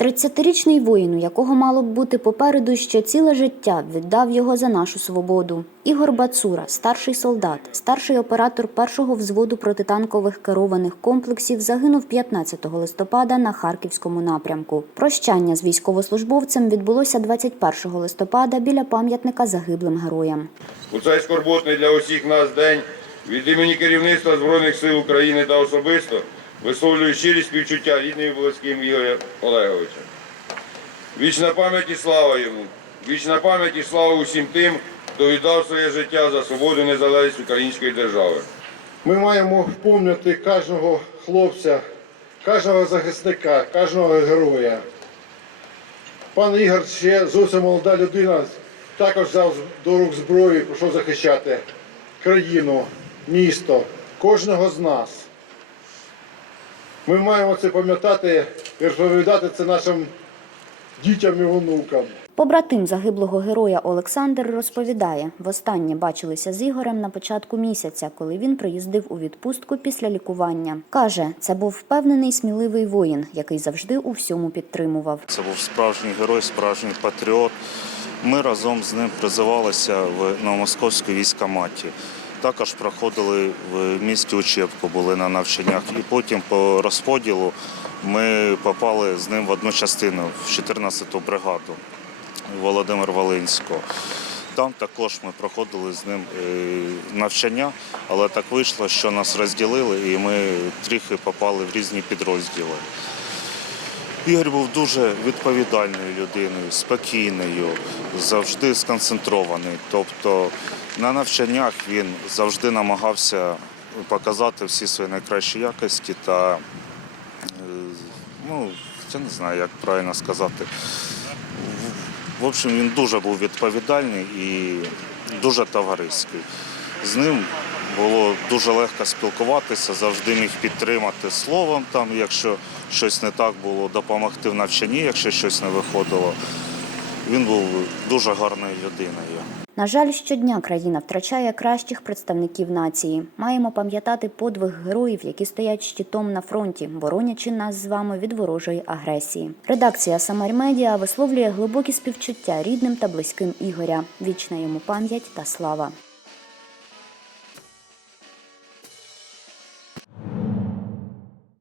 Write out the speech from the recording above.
20-річний воїн, у якого мало б бути попереду ще ціле життя, віддав його за нашу свободу. Ігор Бацура, старший солдат, старший оператор першого взводу протитанкових керованих комплексів, загинув 15 листопада на харківському напрямку. Прощання з військовослужбовцем відбулося 21 листопада біля пам'ятника загиблим героям. У цей скорботний для усіх нас день від імені керівництва Збройних сил України та особисто висловлюю щирі співчуття рідним близьким Ігоря Олеговича. Вічна пам'ять і слава йому, вічна пам'ять і слава усім тим, хто віддав своє життя за свободу і незалежність української держави. Ми маємо пам'ятати кожного хлопця, кожного захисника, кожного героя. Пан Ігор ще зовсім молода людина, також взяв до рук зброю і пішов захищати країну, місто, кожного з нас. Ми маємо це пам'ятати і розповідати це нашим дітям і онукам. Побратим загиблого героя Олександр розповідає, востаннє бачилися з Ігорем на початку місяця, коли він приїздив у відпустку після лікування. Каже, це був впевнений сміливий воїн, який завжди у всьому підтримував. Це був справжній герой, справжній патріот. Ми разом з ним призивалися в Новомосковській військкоматі. Також проходили в місті учебку, були на навчаннях. І потім по розподілу ми попали з ним в одну частину, в 14-ту бригаду Володимир Волинського. Там також ми проходили з ним е, навчання, але так вийшло, що нас розділили і ми трохи попали в різні підрозділи. Ігор був дуже відповідальною людиною, спокійною, завжди сконцентрований. Тобто на навчаннях він завжди намагався показати всі свої найкращі якості та, е, ну, я не знаю, як правильно сказати. В общем, він дуже був відповідальний і дуже товариський. З ним було дуже легко спілкуватися, завжди міг підтримати словом, там, якщо щось не так було, допомогти в навчанні, якщо щось не виходило. Він був дуже гарною людиною. На жаль, щодня країна втрачає кращих представників нації. Маємо пам'ятати подвиг героїв, які стоять щитом на фронті, боронячи нас з вами від ворожої агресії. Редакція Самарь Медіа висловлює глибокі співчуття рідним та близьким Ігоря. Вічна йому пам'ять та слава.